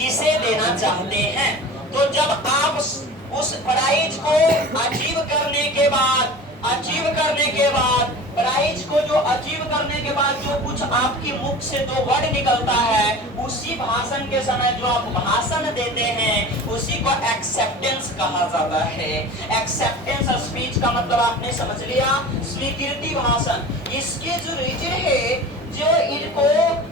किसे देना चाहते हैं। तो जब आप उस प्राइज को अचीव करने के बाद प्राइज को जो अचीव करने के बाद जो कुछ आपकी मुख से दो वर्ड निकलता है, उसी भाषण के समय जो आप भाषण देते हैं उसी को एक्सेप्टेंस कहा जाता है। एक्सेप्टेंस स्पीच का मतलब आपने समझ लिया, स्वीकृति भाषण। इसके जो रीजन है, जो इनको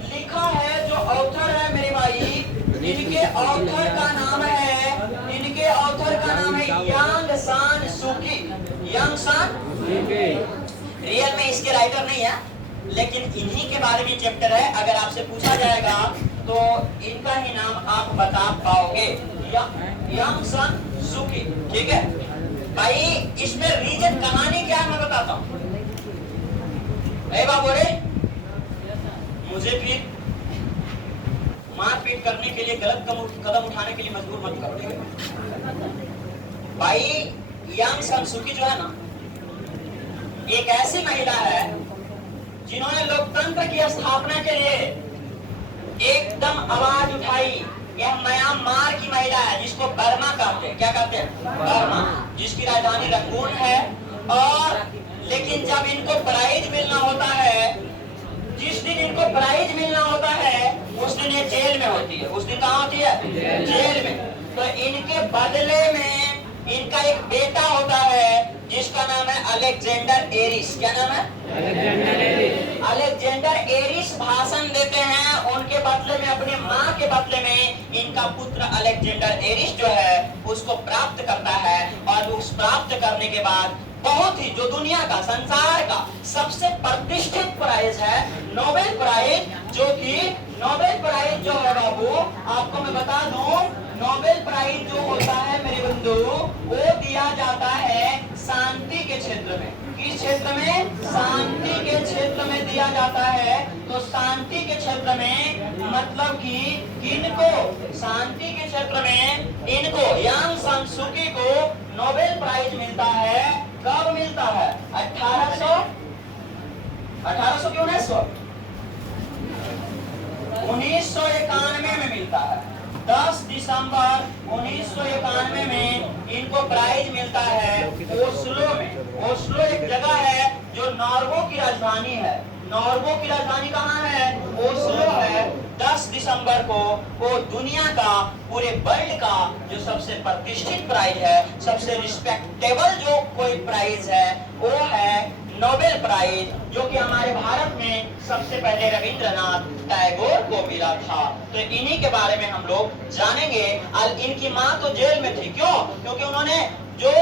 लिखा है, जो ऑथर है मेरे भाई, इनके ऑथर का नाम है यांग सान सुकी। यांग सान रियल में इसके राइटर नहीं है, लेकिन इन्हीं के बारे में चैप्टर है। अगर आपसे पूछा जाएगा तो इनका ही नाम आप बता पाओगे, यांग सान सुकी। ठीक है भाई, इसमें रीजन कहानी क्या है मैं बताता हूँ। बाबू रे, मुझे फिर मारपीट करने के लिए, गलत कदम उठाने के लिए मजबूर मत करो भाई। यांग सान सुकी जो है ना, एक ऐसी महिला है जिन्होंने लोकतंत्र की स्थापना के लिए एकदम आवाज उठाई। यह म्यांमार की महिला है जिसको बर्मा कहते हैं। क्या कहते हैं? बर्मा, जिसकी राजधानी रंगून है। और लेकिन जब इनको प्राइज मिलना होता है, जिस दिन इनको प्राइज मिलना होता है उस दिन ये जेल में होती है। उस दिन कहाँ होती है? जेल में। तो इनके बदले में इनका एक बेटा होता है जिसका नाम है अलेक्जेंडर एरिस। क्या नाम है? अलेक्जेंडर एरिस भाषण देते हैं। उनके बदले में, अपने माँ के बदले में इनका पुत्र अलेक्जेंडर एरिस जो है उसको प्राप्त करता है। और उस प्राप्त करने के बाद बहुत ही, जो दुनिया का, संसार का सबसे प्रतिष्ठित प्राइज है, नोबेल प्राइज, जो कि नोबेल प्राइज जो है बाबू, आपको मैं बता दूं, नोबेल प्राइज जो होता है मेरे बंधु, वो दिया जाता है शांति के क्षेत्र में। किस क्षेत्र में? शांति के क्षेत्र में दिया जाता है। तो शांति के क्षेत्र में मतलब कि किनको? शांति के क्षेत्र में इनको, यांग सान सुकी को नोबेल प्राइज मिलता है। कब मिलता है? 1800 क्यों 1991 में मिलता है। 10 दिसंबर 1991 में इनको प्राइज मिलता है ओस्लो में। ओस्लो एक जगह है जो नॉर्वे की राजधानी है। नॉर्वे की राजधानी कहाँ है? ओस्लो है। 10 दिसंबर को वो दुनिया का, पूरे वर्ल्ड का जो सबसे प्रतिष्ठित प्राइज है, सबसे रिस्पेक्टेबल जो कोई प्राइज है, वो है नोबेल प्राइज, जो कि हमारे भारत में सबसे पहले रविंद्रनाथ टैगोर को मिला था। तो इन्हीं के बारे में हम लोग जानेंगे। इनकी माँ तो जेल में थी। क्यों? क्योंकि उन्होंने जो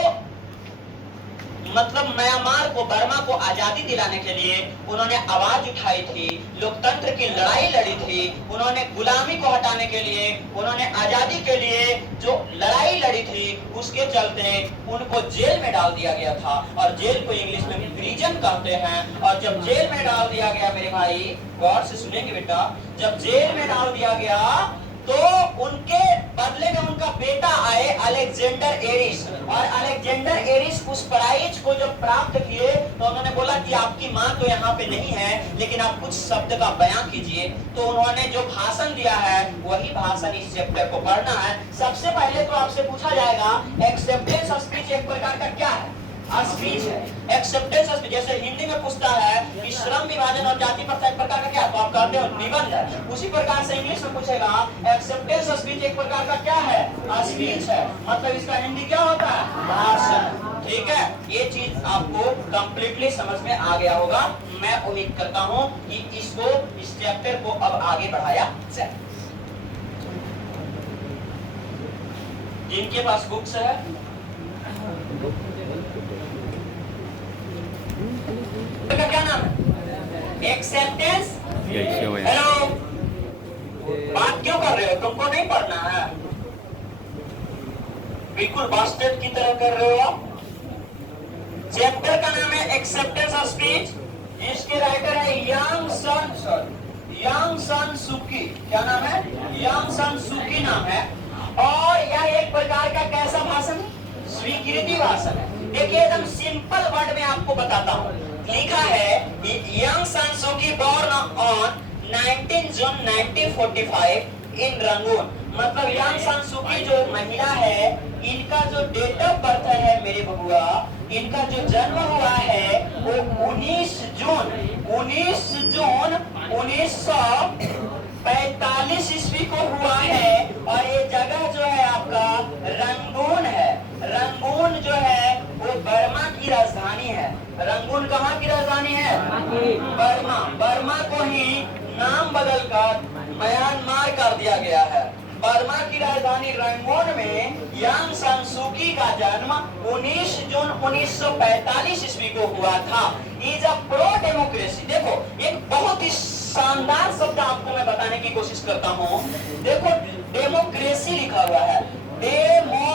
मतलब म्यांमार को, बर्मा को आजादी दिलाने के लिए उन्होंने आवाज उठाई थी, लोकतंत्र की लड़ाई लड़ी थी। उन्होंने गुलामी को हटाने के लिए, उन्होंने आजादी के लिए जो लड़ाई लड़ी थी, उसके चलते उनको जेल में डाल दिया गया था। और जेल को इंग्लिश में प्रिजन कहते हैं। और जब जेल में डाल दिया गया मेरे भाई, गौर से सुनेंगे बेटा, जब जेल में डाल दिया गया तो उनके बदले में उनका बेटा आए अलेक्जेंडर एरिस। और अलेक्जेंडर एरिस उस प्राइज को जब प्राप्त किए तो उन्होंने बोला कि आपकी माँ तो यहाँ पे नहीं है, लेकिन आप कुछ शब्द का बयां कीजिए। तो उन्होंने जो भाषण दिया है वही भाषण इस चैप्टर को पढ़ना है। सबसे पहले तो आपसे पूछा जाएगा एक्सेप्टेंस स्पीच एक प्रकार का क्या है? स्पीच है। एक्सेप्टेंस स्पीच, जैसे हिंदी में पूछता है कि श्रम विभाजन और जाति प्रथा एक प्रकार का क्या है, तो आप कहते हो निबंध है। उसी प्रकार से इंग्लिश में पूछेगा एक्सेप्टेंस स्पीच एक प्रकार का क्या है? स्पीच है। मतलब इसका हिंदी क्या होता है? भाषण। ठीक है, ये चीज आपको कंप्लीटली समझ में आ गया होगा। मैं उम्मीद करता हूँ कि इसको, इस चैप्टर को अब आगे बढ़ाया जाए। जिनके पास बुक्स है, का क्या नाम है? एक्सेप्टेंस। हेलो, बात क्यों कर रहे हो? तुमको नहीं पढ़ना है? बिल्कुल बास्टेड की तरह कर रहे हो। चैप्टर का नाम है एक्सेप्टेंस ऑफ स्पीच, जिसके राइटर है यांग सान सुकी। क्या नाम है? यांग सान सुकी नाम है। और यह एक प्रकार का कैसा भाषण? स्वीकृति भाषण है। देखिए एकदम सिंपल वर्ड में आपको बताता हूँ। लिखा है यांग सान सुकी born on 19 June 1945 in Rangoon, मतलब यांग सान सूकी जो महिला है, इनका जो डेट ऑफ बर्थ है मेरे बबुआ, इनका जो जन्म हुआ है वो 19 जून 1945 ईस्वी को हुआ है। और ये जगह जो है आपका रंगून है। रंगून जो है वो बर्मा की राजधानी है। रंगून कहाँ की राजधानी है? बर्मा। बर्मा को ही नाम बदलकर म्यांमार कर दिया गया है। बर्मा की राजधानी रंगून में यांग सान सूकी का जन्म 19 जून 1945 ईस्वी को हुआ था। Is a pro democracy. देखो एक बहुत ही शानदार शब्द आपको मैं बताने की कोशिश करता हूँ। देखो डेमोक्रेसी लिखा हुआ है। डेमो